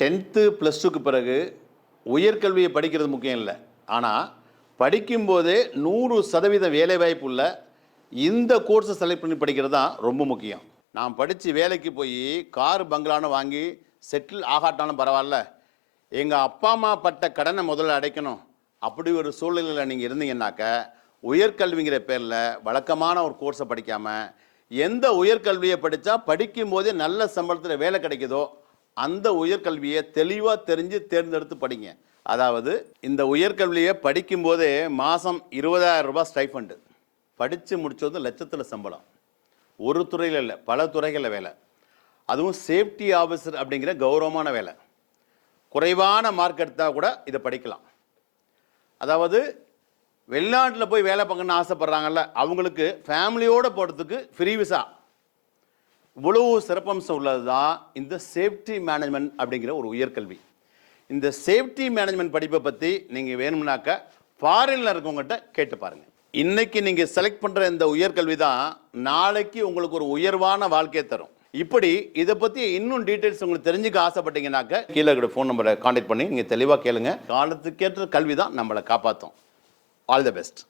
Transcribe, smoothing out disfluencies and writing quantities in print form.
10th +2க்கு பிறகு உயர்கல்வியை படிக்கிறது முக்கியம் இல்லை. ஆனால் படிக்கும்போதே 100% வேலைவாய்ப்பு உள்ள இந்த கோர்ஸை செலக்ட் பண்ணி படிக்கிறது தான் ரொம்ப முக்கியம். நான் படித்து வேலைக்கு போய் கார் பங்களான்னு வாங்கி செட்டில் ஆகாட்டாலும் பரவாயில்ல, எங்கள் அப்பா அம்மா பட்ட கடனை முதல்ல அடைக்கணும், அப்படி ஒரு சூழ்நிலையில் நீங்கள் இருந்தீங்கன்னாக்க உயர்கல்விங்கிற பேரில் வழக்கமான ஒரு கோர்ஸை படிக்காமல் எந்த உயர்கல்வியை படித்தா படிக்கும்போதே நல்ல சம்பளத்தில் வேலை கிடைக்குதோ அந்த உயர்கல்வியை தெளிவாக தெரிஞ்சு தேர்ந்தெடுத்து படிங்க. அதாவது இந்த உயர்கல்வியை படிக்கும்போதே மாதம் 20,000 ரூபாய் ஸ்டைஃபண்டு, படித்து முடிச்சது லட்சத்தில் சம்பளம். ஒரு துறையில் இல்லை, பல துறைகளில் வேலை, அதுவும் சேஃப்டி ஆஃபீஸர் அப்படிங்கிற கௌரவமான வேலை. குறைவான மார்க் எடுத்தால் கூட இதை படிக்கலாம். அதாவது வெளிநாட்டில் போய் வேலை பார்க்கணுன்னு ஆசைப்பட்றாங்கல்ல, அவங்களுக்கு ஃபேமிலியோடு போகிறதுக்கு ஃப்ரீ விசா. இவ்வளவு சிறப்பம்சம் உள்ளது தான் இந்த சேஃப்டி மேனேஜ்மெண்ட் அப்படிங்கிற ஒரு உயர்கல்வி. இந்த சேஃப்டி மேனேஜ்மெண்ட் படிப்பை பற்றி நீங்கள் வேணும்னாக்க ஃபாரினில் இருக்கவங்ககிட்ட கேட்டு பாருங்கள். இன்றைக்கி நீங்கள் செலக்ட் பண்ணுற இந்த உயர்கல்வி தான் நாளைக்கு உங்களுக்கு ஒரு உயர்வான வாழ்க்கையை தரும். இப்படி இதை பற்றி இன்னும் டீட்டெயில்ஸ் உங்களுக்கு தெரிஞ்சுக்க ஆசைப்பட்டீங்கன்னாக்க கீழே இருக்கிற ஃபோன் நம்பரை கான்டாக்ட் பண்ணி நீங்கள் தெளிவாக கேளுங்க. காலத்துக்கேற்ற கல்வி தான் நம்மளை காப்பாற்றும். All the best.